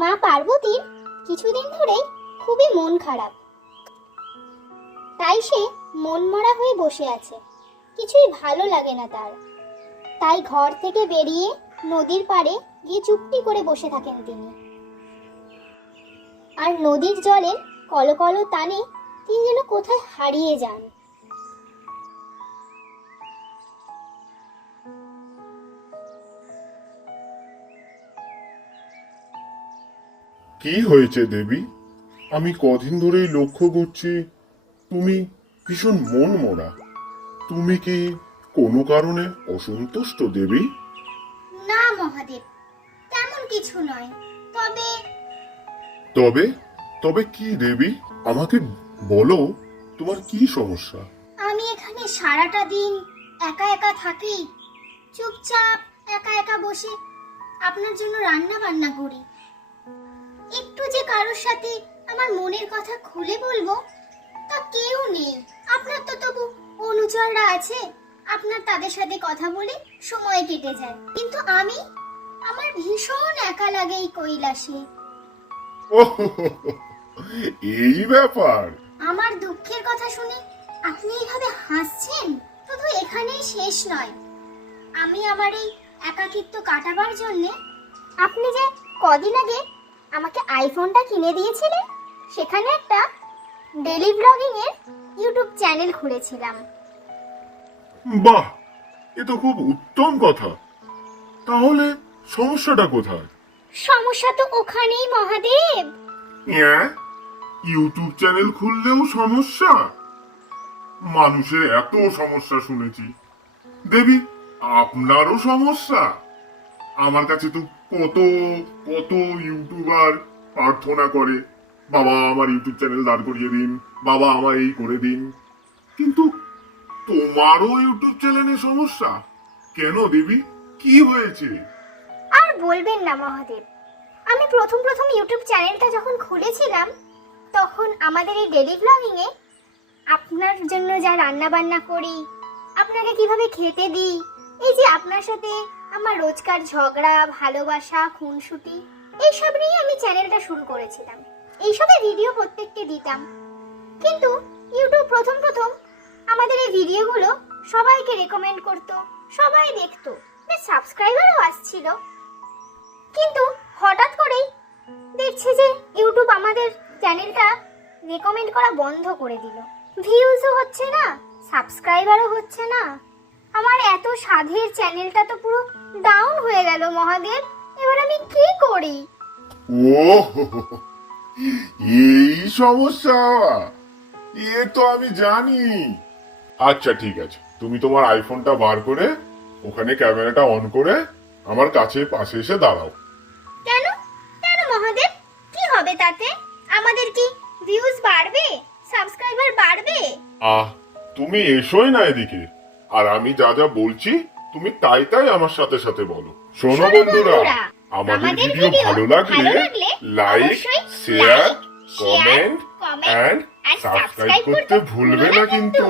মা পার্বতীর কিছুদিন ধরেই খুবই মন খারাপ। তাই সে মনমরা হয়ে বসে আছে, কিছুই ভালো লাগে না তার। তাই ঘর থেকে বেরিয়ে নদীর পাড়ে গিয়ে চুপটি করে বসে থাকেন তিনি। আর নদীর জলের কলকল টানে তিনি যেন কোথায় হারিয়ে যান। কি হয়েছে দেবী? আমি কদিন ধরেই লক্ষ্য করছি তুমি ভীষণ মন মরা। তুমি কি কোনো কারণে অসন্তুষ্ট দেবী? না মহাদেব, তেমন কিছু নয়। তবে তবে তবে কি দেবী? আমাকে বলো, তোমার কি সমস্যা? আমি এখানে সারাটা দিন একা একা থাকি, চুপচাপ একা একা বসে আপনার জন্য রান্না বান্না করি। একটু যে কারোর সাথে আমার মনের কথা খুলে বলবো তা কেউ নেই। আপনার তো তবু অনুচররা আছে, আপনার তাদের সাথে কথা বলে সময় কেটে যায়। কিন্তু আমার ভীষণ একা লাগে এই কৈলাসে। এই ব্যাপার? আমার দুঃখের কথা শুনে আপনি এইভাবে হাসছেন। শুধু এখানেই শেষ নয়, আমি আমার এই একাকিত্ব কাটাবার জন্য আপনি যে কদিন আগে আমাকে আইফোনটা কিনে দিয়েছিলেন, সেখানে একটা ডেলি ব্লগিং এর ইউটিউব চ্যানেল খুলেছিলাম। বাহ, এ তো খুব উত্তম কথা। তাহলে সমস্যাটা কোথায়? সমস্যা তো ওখানেই মহাদেব। ইউটিউব চ্যানেল খুললেও সমস্যা? মানুষের এত সমস্যা শুনেছি দেবী, আপনারও সমস্যা? আমার কাছে তো কত কত ইউটিউবার প্রার্থনা করে, বাবা আমার ইউটিউব চ্যানেল দাঁড় করিয়ে দিন, বাবা আমার এই করে দিন। কিন্তু তোমারও ইউটিউব চ্যানেলে সমস্যা কেন দেবী? কি হয়েছে? আর বলবেন না মহাদেব, আমি প্রথম ইউটিউব চ্যানেলটা যখন খুলেছিলাম, তখন আমাদের এই ডেলি ব্লগিং এ আপনার জন্য যা রান্না বান্না করি, আপনাকে কিভাবে খেতে দিই, এই যে আপনার সাথে আমার রোজকার ঝগড়া, ভালোবাসা, খুনসুটি, এইসব নিয়ে আমি চ্যানেলটা শুরু করেছিলাম। এইসবের ভিডিও প্রত্যেককে দিতাম। কিন্তু ইউটিউব প্রথম আমাদের এই ভিডিওগুলো সবাইকে রেকমেন্ড করতো, সবাই দেখতো, সাবস্ক্রাইবারও আসছিল। কিন্তু হঠাৎ করেই দেখছি যে ইউটিউব আমাদের চ্যানেলটা রেকমেন্ড করা বন্ধ করে দিল। ভিউজও হচ্ছে না, সাবস্ক্রাইবারও হচ্ছে না। আমার এত সাধের চ্যানেলটা তো পুরো ডাউন হয়ে গেল মহাদেব। এবার আমি কি করি? ও, এই সমস্যা? এ তো আমি জানি। আচ্ছা ঠিক আছে, তুমি তোমার আইফোনটা বার করে ওখানে ক্যামেরাটা অন করে আমার কাছে পাশে এসে দাঁড়াও। কেন কেন মহাদেব, কি হবে তাতে? আমাদের কি ভিউজ বাড়বে, সাবস্ক্রাইবার বাড়বে? তুমি এসোই না এদিকে, আর আমি যা যা বলছি তুমি তাই তাই আমার সাথে সাথে বলো। শোনো বন্ধুরা, আমাদের ভিডিও ভালো লাগলে like, share, comment and subscribe করতে ভুলবে না কিন্তু।